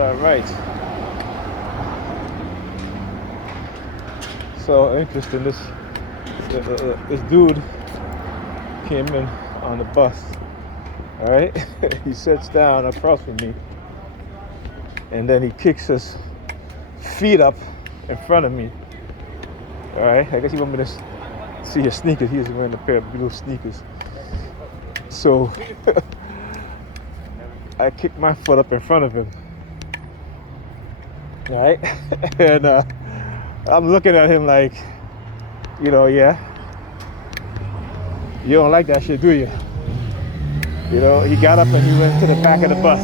All right. So interesting. This dude came in on the bus. All right. He sits down across from me, and then he kicks his feet up in front of me. All right. I guess he want me to see his sneakers. He was wearing a pair of blue sneakers. So I kicked my foot up in front of him. All right. And I'm looking at him like, yeah, you don't like that shit, do you? He got up and he went to the back of the bus.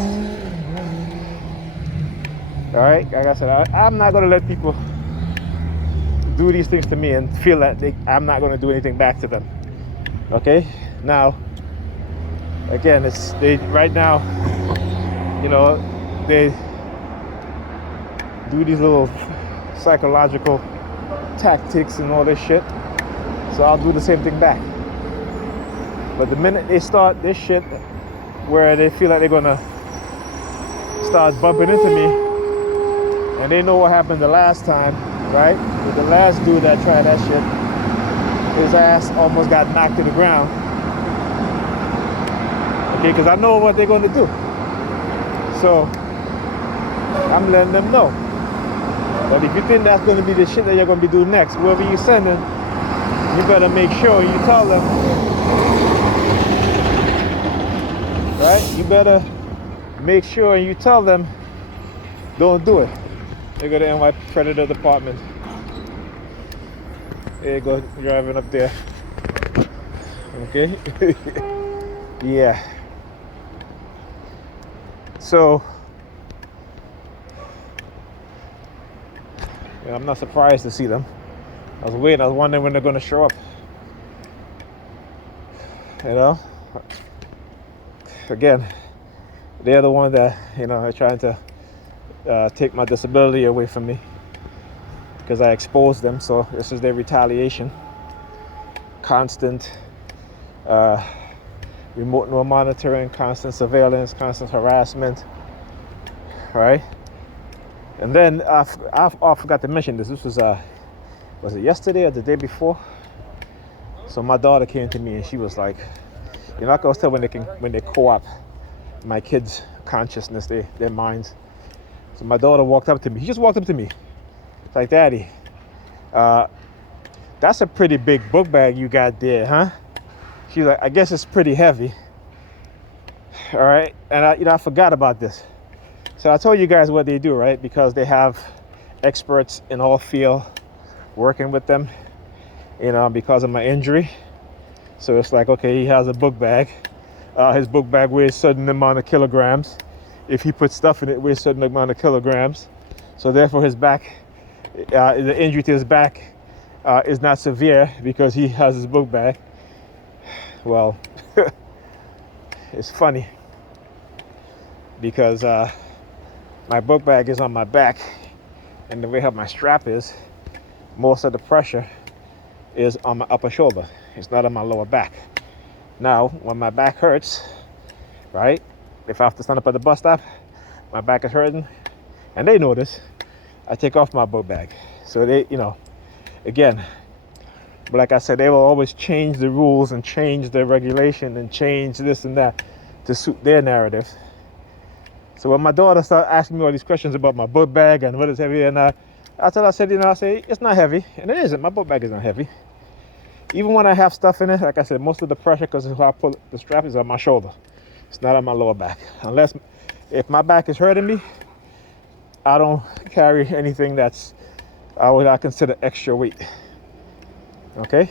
All right, like I said, I'm not gonna let people do these things to me and feel that I'm not gonna do anything back to them. Okay, now, again, right now, they do these little psychological tactics and all this shit. So I'll do the same thing back. But the minute they start this shit where they feel like they're gonna start bumping into me, and they know what happened the last time, right? With the last dude that tried that shit, his ass almost got knocked to the ground. Okay, because I know what they're gonna do. So I'm letting them know. But if you think that's gonna be the shit that you're gonna be doing next, whoever you sending, you better make sure you tell them. Right? You better make sure you tell them, don't do it. They go to NY Predator Department. There you go, driving up there. Okay? Yeah. So, I'm not surprised to see them. I was wondering when they're going to show up. Again, they're the one that, are trying to take my disability away from me because I exposed them. So this is their retaliation. Constant remote monitoring, constant surveillance, constant harassment, right? And then I forgot to mention this. This was it yesterday or the day before? So my daughter came to me and she was like, I can always tell when they co-opt my kids' consciousness, their minds. So my daughter walked up to me. She just walked up to me. It's like, Daddy, that's a pretty big book bag you got there, huh? She's like, I guess it's pretty heavy. All right, and I forgot about this. So I told you guys what they do, right? Because they have experts in all field working with them, because of my injury. So it's like, okay, he has a book bag. His book bag weighs a certain amount of kilograms. If he puts stuff in it, it weighs a certain amount of kilograms. So therefore his back, the injury to his back is not severe because he has his book bag. Well, it's funny because my book bag is on my back, and the way how my strap is, most of the pressure is on my upper shoulder. It's not on my lower back. Now, when my back hurts, right? If I have to stand up at the bus stop, my back is hurting, and they know this, I take off my book bag. So they, again, but like I said, they will always change the rules and change the regulation and change this and that to suit their narrative. So when my daughter started asking me all these questions about my book bag and what is heavy, and I said, it's not heavy, and it isn't. My book bag is not heavy. Even when I have stuff in it, like I said, most of the pressure, because of how I pull the strap, is on my shoulder. It's not on my lower back. Unless, if my back is hurting me, I don't carry anything that's what I consider extra weight. Okay?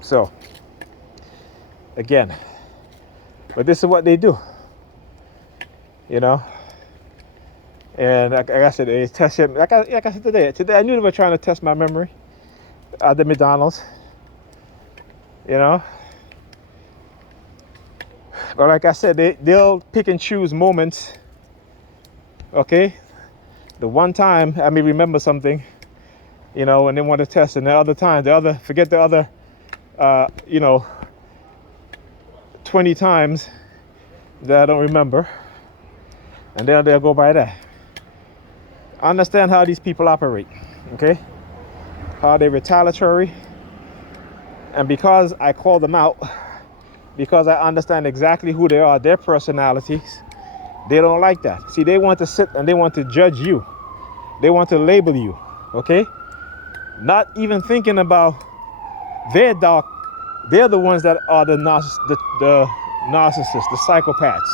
So, again, but this is what they do. And like I said, they test it. Like I said today, I knew they were trying to test my memory at the McDonald's. But like I said, they'll pick and choose moments. Okay, the one time I may remember something, when they want to test, and the other time, forget the other, 20 times that I don't remember, and then they'll go by that. Understand how these people operate, okay? How they're retaliatory. And because I call them out, because I understand exactly who they are, their personalities, they don't like that. See, they want to sit and they want to judge you. They want to label you, okay? Not even thinking about their dark. They're the ones that are the narcissists, the psychopaths,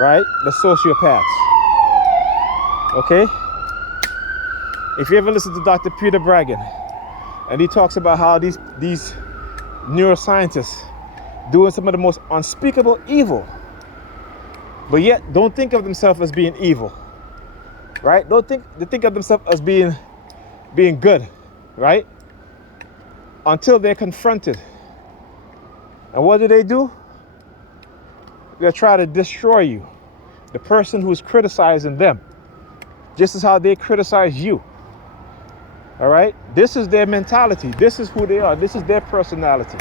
right? The sociopaths, okay? If you ever listen to Dr. Peter Bragan, and he talks about how these neuroscientists doing some of the most unspeakable evil, but yet don't think of themselves as being evil, right? They think of themselves as being good, right? Until they're confronted. And what do? They try to destroy you, the person who's criticizing them, just as how they criticize you. All right? This is their mentality. This is who they are. This is their personality.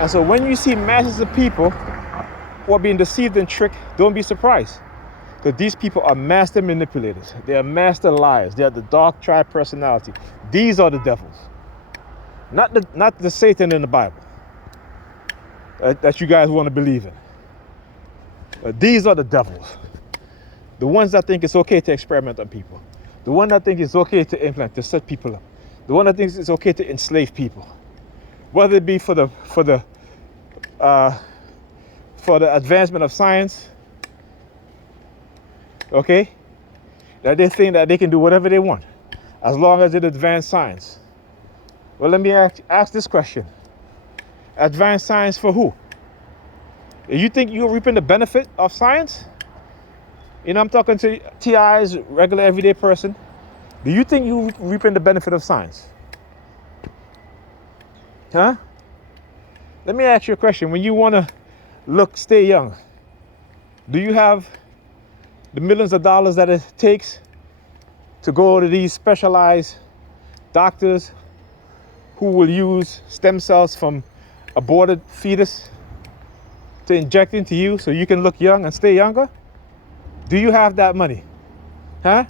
And so when you see masses of people who are being deceived and tricked, don't be surprised. Because these people are master manipulators. They are master liars. They are the dark tribe personality. These are the devils. Not the Satan in the Bible that you guys want to believe in. These are the devils. The ones that think it's okay to experiment on people. The one that thinks it's okay to implant, to set people up. The one that thinks it's okay to enslave people. Whether it be for the advancement of science, okay? That they think that they can do whatever they want, as long as it advances science. Well, let me ask this question. Advance science for who? You think you're reaping the benefit of science? You know, I'm talking to TI's regular everyday person. Do you think you're reaping the benefit of science? Huh? Let me ask you a question. When you want to stay young, do you have the millions of dollars that it takes to go to these specialized doctors who will use stem cells from aborted fetus to inject into you so you can look young and stay younger? Do you have that money? Huh?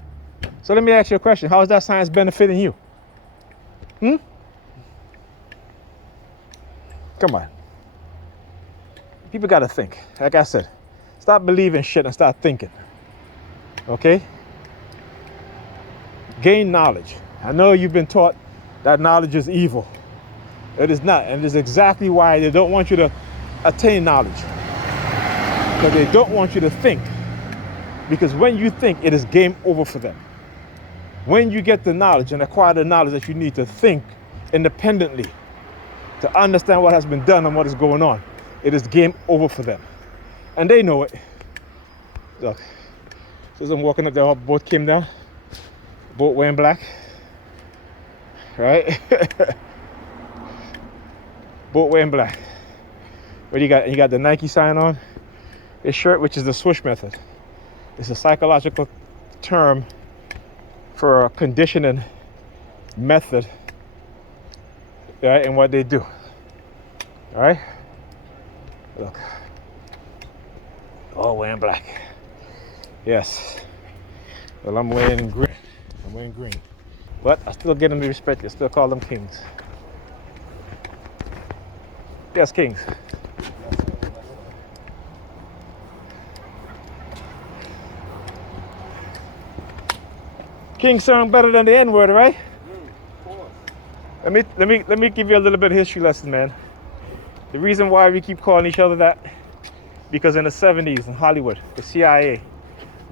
So let me ask you a question. How is that science benefiting you? Come on. People got to think. Like I said, stop believing shit and start thinking. Okay? Gain knowledge. I know you've been taught that knowledge is evil. It is not. And it is exactly why they don't want you to attain knowledge. Because they don't want you to think. Because when you think, it is game over for them. When you get the knowledge and acquire the knowledge that you need to think independently, to understand what has been done and what is going on, it is game over for them. And they know it. Look, so as I'm walking up there, our boat came down. Boat wearing black. Right? Boat wearing black. What do you got? You got the Nike sign on. This shirt, which is the swoosh method. It's a psychological term for a conditioning method, right, and what they do. All right? Look. All wearing black. Yes. Well, I'm wearing green. I'm wearing green. But I still get them the respect. I still call them kings. Yes, kings. Kings sound better than the N-word, right? Let me give you a little bit of history lesson, man. The reason why we keep calling each other that, because in the 70s in Hollywood, the CIA,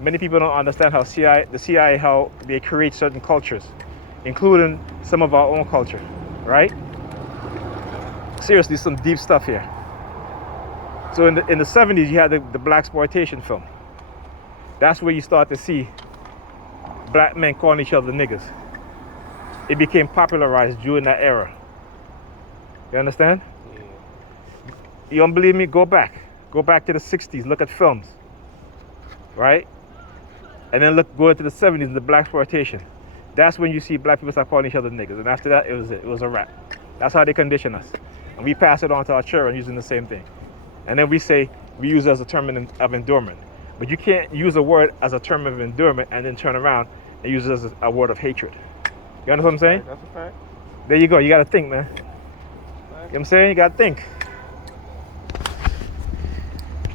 many people don't understand how the CIA, how they create certain cultures, including some of our own culture, right? Seriously, some deep stuff here. So in the 70s, you had the blaxploitation film. That's where you start to see black men calling each other niggas. It became popularized during that era. You understand? Yeah. You don't believe me? Go back to the 60s, look at films, right? And then go into the 70s, the blaxploitation. That's when you see black people start calling each other niggas. And after that, it was a wrap. That's how they condition us. And we pass it on to our children using the same thing. And then we use it as a term of endearment. But you can't use a word as a term of endearment and then turn around and use it as a word of hatred. You understand what I'm saying? That's a fact. There you go. You got to think, man. You know what I'm saying? You got to think.